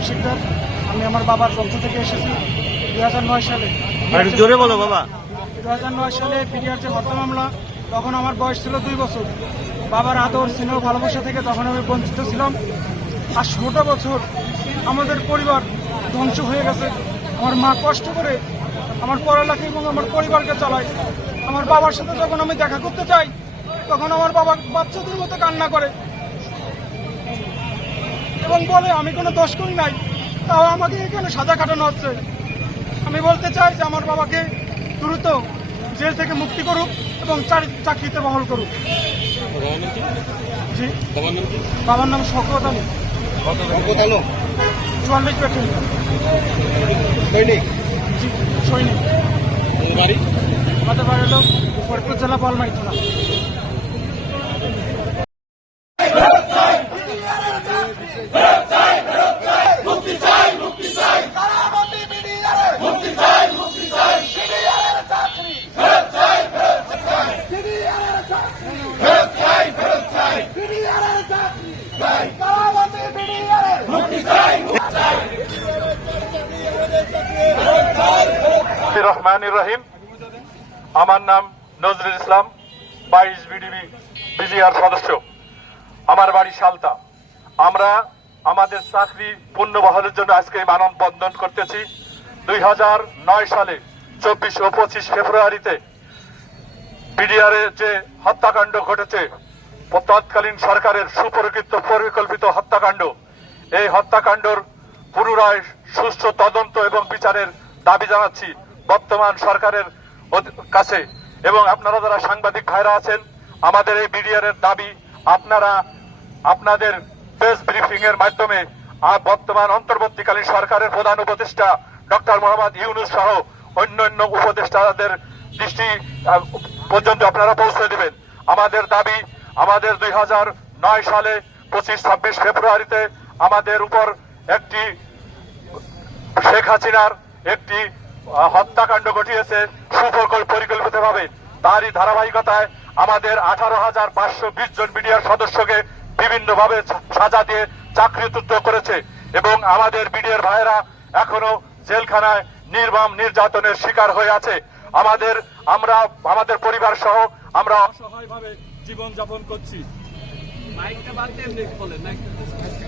ইব্রাহিম শিকদার আমি আমার বাবার পক্ষ থেকে এসেছি। দু হাজার নয় সালে জোরে বলো বাবা। দু হাজার নয় সালে বিডিআর যে হত্যা মামলা তখন আমার বয়স ছিল দুই বছর। বাবার আদর স্নেহ ভালোবাসা থেকে তখন আমি বঞ্চিত ছিলাম। আর ষোলোটা বছর আমাদের পরিবার ধ্বংস হয়ে গেছে। আমার মা কষ্ট করে আমার পড়ালেখা এবং আমার পরিবারকে চালায়। আমার বাবার সাথে যখন আমি দেখা করতে চাই তখন আমার বাবা বাচ্চাদের মতো কান্না করে। এবং বলে আমি কোনো দোষ করি নাই। তাও আমাকে এখানে সাজা কাটানো হচ্ছে। আমি বলতে চাই যে আমার বাবাকে দ্রুত জেল থেকে মুক্তি করুক এবং চারি- চাকরিতে বহাল করুক। জি। বাবার নাম শকত আলী। চুয়াল্লিশ ব্যাটালিয়ন দৈনিক জি সৈনিক। বাড়ি? আমাদের বাড়ি হলো ফরিদপুর জেলা পালমাই থানা। রহমান রহিম। আমার নাম নজরুল ইসলাম, বাইশ বিডিবি বিজিআর সদস্য। আমার বাড়ি সালতা। আমরা আমাদের চাকরি পুনর্বহালের জন্য আজকে এই মানববন্ধন করতেছি। দুই হাজার নয় সালে চব্বিশ ও পঁচিশ ফেব্রুয়ারিতে বিডিআর যে হত্যাকাণ্ড ঘটেছে তৎকালীন সরকারের সুপরিকল্পিত পরিকল্পিত হত্যাকাণ্ড, এই হত্যাকাণ্ডর পুনরায় সুষ্ঠু তদন্ত এবং বিচারের দাবি জানাচ্ছি বর্তমান সরকারের কাছে। এবং আপনারা যারা সাংবাদিক ভাইরা আছেন, আমাদের এই বিডিআর এর দাবি, আপনারা, আপনাদের প্রেস ব্রিফিং এর মাধ্যমে বর্তমান অন্তর্বর্তীকালীন সরকারের প্রধান উপদেষ্টা ডক্টর মোহাম্মদ ইউনুস সহ অন্যান্য উপদেষ্টাদের দৃষ্টি পর্যন্ত আপনারা পৌঁছে দিবেন। আমাদের দাবি, আমাদের দুই নয় সালে পঁচিশ, ছাব্বিশ ফেব্রুয়ারিতে আমাদের উপর একটি শেখ হাসিনার একটি হত্যাকাণ্ড ঘটিয়েছে সুপরিকল্পিত ভাবে তারই ধারাবাহিকতায় আমাদের আঠারো হাজার পাঁচশো বিশ জন বিডিআর সদস্যকে বিভিন্নভাবে সাজা দিয়ে চাকরিচ্যুত করেছে এবং আমাদের বিডিআর ভাইয়েরা এখনও জেলখানায় নির্মম নির্যাতনের শিকার হয়ে আছে। আমাদের আমরা আমাদের পরিবার সহ আমরা অসহায়ভাবে জীবন যাপন করছি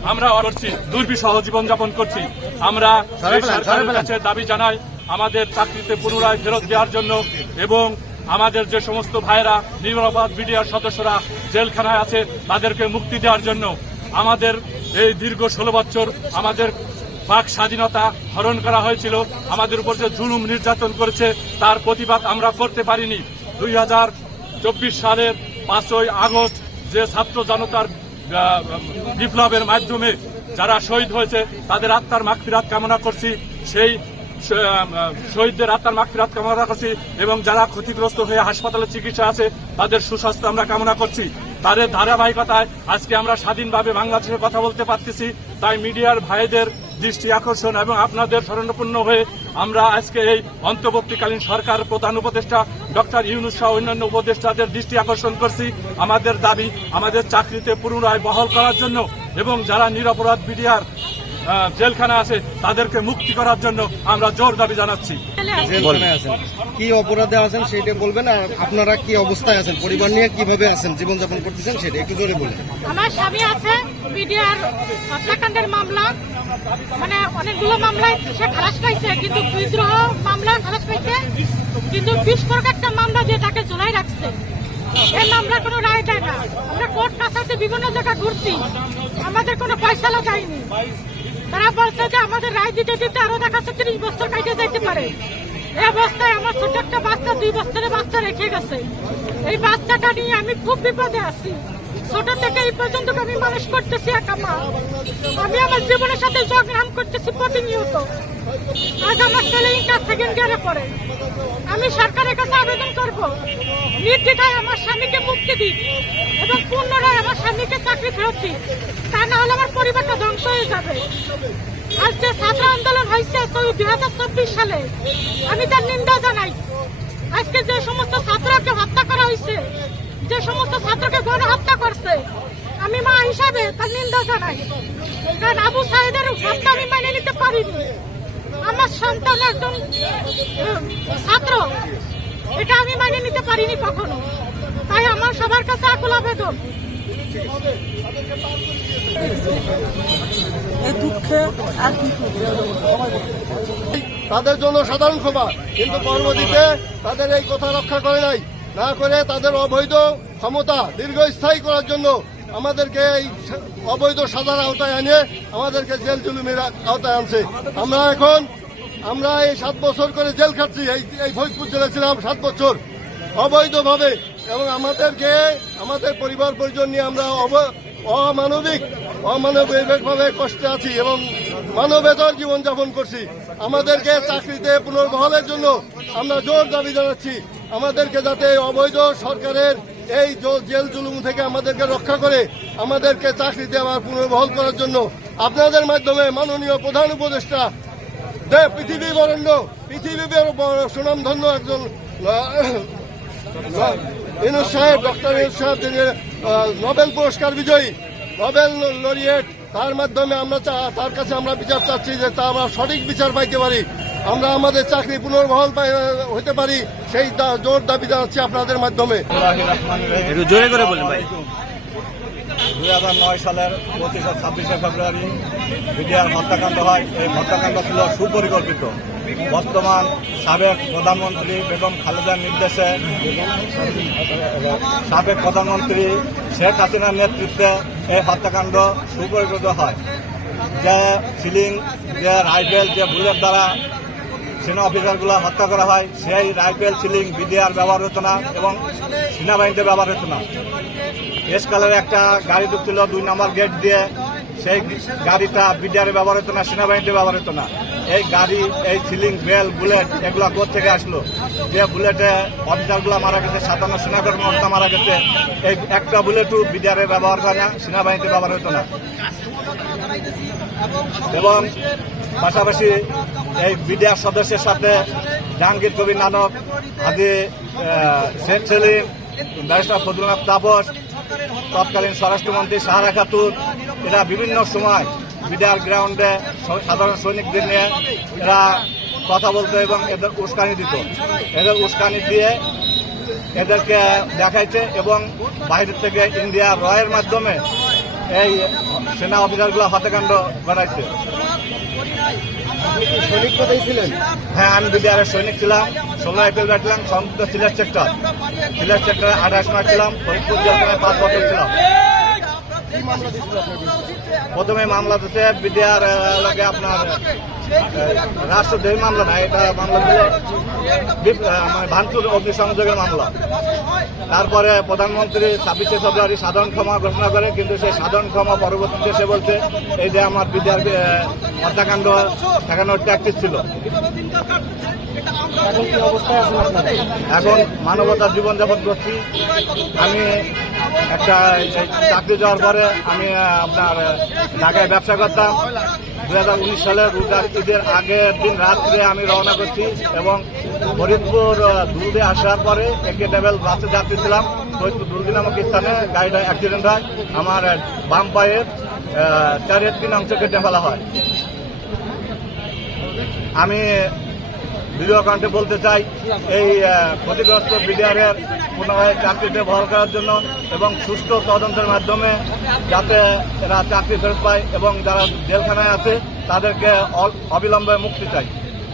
আমরা করছি দুর্বিসহ জীবনযাপন করছি। আমরা সরকারের কাছে দাবি জানাই আমাদের চাকরিতে পুনরায় ফেরত দেওয়ার জন্য এবং আমাদের যে সমস্ত ভাইরা নিরাপদ বিডিআর সদস্যরা জেলখানায় আছে তাদেরকে মুক্তি দেওয়ার জন্য আমাদের এই দীর্ঘ ষোলো বছর আমাদের বাক স্বাধীনতা হরণ করা হয়েছিল। আমাদের উপর যে জুলুম নির্যাতন করেছে, তার প্রতিবাদ আমরা করতে পারিনি। দুই হাজার চব্বিশ সালের পাঁচই আগস্ট যে ছাত্র জনতার বিপ্লবের মাধ্যমে যারা শহীদ হয়েছে, তাদের আত্মার মাগফিরাত কামনা করছি। সেই শহীদদের আত্মার মাগফিরাত কামনা করছি এবং যারা ক্ষতিগ্রস্ত হয়ে হাসপাতালে চিকিৎসা আছে, তাদের সুস্বাস্থ্য আমরা কামনা করছি। তাদের ধারাবাহিকতায় আজকে আমরা স্বাধীনভাবে বাংলাদেশে কথা বলতে পারতেছি। তাই মিডিয়ার ভাইদের দৃষ্টি আকর্ষণ এবং আপনাদের স্মরণপূর্ণ হয়ে আমরা আজকে এই অন্তর্বর্তীকালীন সরকার প্রধান উপদেষ্টা ডক্টর ইউনুস শাহ অন্যান্য উপদেষ্টাদের দৃষ্টি আকর্ষণ করছি। আমাদের দাবি, আমাদের চাকরিতে পুনরায় বহাল করার জন্য এবং যারা নিরপরাধ বিডিআর জেলখানা আছে তাদেরকে মুক্তি করার জন্য আমরা জোর দাবি জানাচ্ছি। কি অপরাধে আছেন সেটা বলবেন আর আপনারা কি অবস্থায় আছেন পরিবার নিয়ে কীভাবে আছেন জীবনযাপন করতেছেন সেটা একটু জোরে বলেন। আমার স্বামী আছে বিডিআর হত্যাকাণ্ডের মামলা। মানে অনেকগুলো মামলায় সে খালাস পাইছে কিন্তু বিদ্রোহ মামলা খালাস পাইছে। কিন্তু বিস্ফোরক একটা মামলা দিয়ে তাকে ঝোলাই রাখছে এই মামলা কোনো রায় দেয় না। আমরা কোর্ট কাছাতে বিভিন্ন জায়গায় ঘুরছি। আমাদের কোনো পয়সাও যায়নি তারা বলছে যে আমাদের রায় দিতে দিতে আরও দেখাচ্ছে ত্রিশ বছর কাটে যাইতে পারে। এই অবস্থায় আমার ছোট একটা বাচ্চা দুই বছরের বাচ্চা রেখে গেছে। এই বাচ্চাটা নিয়ে আমি খুব বিপদে আছি। ছোট থেকে এই পর্যন্ত আমি মানুষ করতেছি একা মা। আমি আমার জীবনের সাথে সংগ্রাম করতেছি প্রতিনিয়ত। আজ আমার ছেলে ইন্টার সেকেন্ড ইয়ারে পড়ে আমি সরকারের কাছে আবেদন করব। নির্দ্বিধায় আমার স্বামীকে মুক্তি দিই এবং পুনরায় আমার স্বামীকে চাকরি ফেরত দিক। তা না হলে আমার পরিবারটা ধ্বংস হয়ে যাবে। আজ যে ছাত্র আন্দোলন হয়েছে দুই হাজার চব্বিশ সালে, আমি তার নিন্দা জানাই। আজকে যে সমস্ত ছাত্রকে হত্যা করা হয়েছে, যে সমস্ত ছাত্রকে গণহত্যা করছে, আমি মা হিসাবে তার নিন্দা জানাই। কারণ আবু সাহেদের হত্যা আমি মানে সন্তান একজন ছাত্র। এটা আমি মাইনে নিতে পারিনি কখনো। তাই আমার সবার কাছে আকুল আবেদন। এই দুঃখে আর কি করব? তাদের জন্য সাধারণ ক্ষমা কিন্তু পরবর্তীতে তাদের এই কথা রক্ষা করে নাই। না করে তাদের অবৈধ ক্ষমতা দীর্ঘস্থায়ী করার জন্য আমাদেরকে এই অবৈধ সাজার আওতায় এনে আমাদেরকে জেল জুলুমের আওতায় আনছে। আমরা এখন, আমরা এই সাত বছর করে জেল খাচ্ছি এই এই ফরিদপুর জেলে ছিলাম সাত বছর। অবৈধভাবে এবং আমাদেরকে, আমাদের পরিবার পরিজন নিয়ে আমরা অমানবিক, অমানবিকভাবে কষ্টে আছি এবং মানবেতর জীবনযাপন করছি। আমাদেরকে চাকরিতে পুনর্বহালের জন্য আমরা জোর দাবি জানাচ্ছি। আমাদেরকে যাতে অবৈধ সরকারের এই জেল জুলুম থেকে আমাদেরকে রক্ষা করে আমাদেরকে চাকরিতে আবার পুনর্বহাল করার জন্য আপনাদের মাধ্যমে মাননীয় প্রধান উপদেষ্টা পৃথিবী বরেণ্য, পৃথিবী সুনামধন্য একজন সাহেব, ডক্টর ইনুস সাহেব, যিনি নোবেল পুরস্কার বিজয়ী, নোবেল লরিয়েট, তার মাধ্যমে আমরা তার কাছে আমরা বিচার চাচ্ছি যে তা আমরা সঠিক বিচার পাইতে পারি। আমরা আমাদের চাকরি পুনর্বহাল হতে পারি সেই জোর দাবি জানাচ্ছি আপনাদের মাধ্যমে। একটু জোরে করে বলেন ভাই। দুই হাজার নয় সালের পঁচিশ আর ছাব্বিশে ফেব্রুয়ারি বিডিআর হত্যাকাণ্ড হয়। এই হত্যাকাণ্ড ছিল সুপরিকল্পিত। বর্তমান সাবেক প্রধানমন্ত্রী বেগম খালেদার নির্দেশে সাবেক প্রধানমন্ত্রী শেখ হাসিনার নেতৃত্বে এই হত্যাকাণ্ড সুপরিকল্পিত হয়। যে সিলিং যে রাইফেল যে বুলেট দ্বারা সেনা অফিসারগুলো হত্যা করা হয়। সেই রাইফেল, সিলিং, বিডিআর ব্যবহার হতো না এবং সেনাবাহিনীতে ব্যবহার হতো না। এস এসকালের একটা গাড়ি ঢুকছিল দুই নম্বর গেট দিয়ে। সেই গাড়িটা বিডিআরে ব্যবহার হতো না, সেনাবাহিনীতে ব্যবহার হতো না। এই গাড়ি, এই সিলিং, বেল, বুলেট এগুলো থেকে আসলো? যে বুলেটে অফিসারগুলো মারা গেছে, সাতান্ন সেনাকর্মী হত্যা মারা গেছে। এই একটা বুলেটও বিডিআরে ব্যবহার হয় না, সেনাবাহিনীতে ব্যবহার হতো না। এবং পাশাপাশি এই বিডিআর সদস্যের সাথে জাহাঙ্গীর কবির নানক আহ, শেখ সেলিম ব্যারিস্টার ফজলুল্লাহ তাপস তৎকালীন স্বরাষ্ট্রমন্ত্রী সাহারা খাতুন এরা বিভিন্ন সময় বিডিআর গ্রাউন্ডে সাধারণ সৈনিকদের নিয়ে এরা কথা বলতো এবং এদের উস্কানি দিত। এদের উস্কানি দিয়ে এদেরকে দেখাইছে এবং বাইরের থেকে ইন্ডিয়া রয়ের মাধ্যমে এই সেনা অফিসারগুলো হত্যাকাণ্ড ঘটাইছে। সৈনিক কোথায় ছিলেন? হ্যাঁ আমি বিডিআরের সৈনিক ছিলাম। ষোলো এপ্রিল ব্যাটলাম সংযুক্ত সিলেট সেক্টর সিলেট সেক্টরে আঠাশ মাস ছিলাম ফরিদপুর জেলখানায় পাঁচ বছর ছিলাম। প্রথমে মামলা দিচ্ছে বিডিআর লাগে আপনার রাষ্ট্রদ্রোহী মামলা না, এটা মামলা মানে ভাঙচুর, অগ্নিসংযোগের মামলা। তারপরে প্রধানমন্ত্রী ছাব্বিশে ফেব্রুয়ারি সাধারণ ক্ষমা ঘোষণা করে, কিন্তু সেই সাধারণ ক্ষমা পরবর্তীতে সে বলছে, এই যে আমার বিদ্যার হত্যাকাণ্ড ঠেকানোর ট্যাকটিস ছিল। এখন মানবতার জীবনযাপন করছি। আমি একটা চাকরি যাওয়ার পরে আমি আপনার ঢাকায় ব্যবসা করতাম। দু হাজার উনিশ সালের রোজার ঈদের আগের দিন রাত্রে আমি রওনা করছি এবং ফরিদপুর দুলদে আসার পরে একে টেবিল বাসে যাত্রী ছিলাম ফরিদপুর দুলদি নামক স্থানে গাড়িটা অ্যাক্সিডেন্ট হয়। আমার বাম পায়ের চারের তিন অংশ কেটে ফেলা হয়। আমি ভিডিও অ্যাকাউন্টে বলতে চাই, এই ক্ষতিগ্রস্ত বিডিআরের পুনরায় চাকরিতে বহাল করার জন্য এবং সুষ্ঠু তদন্তের মাধ্যমে যাতে এরা চাকরি ফেরত পায় এবং যারা জেলখানায় আছে, তাদেরকে অবিলম্বে মুক্তি চাই।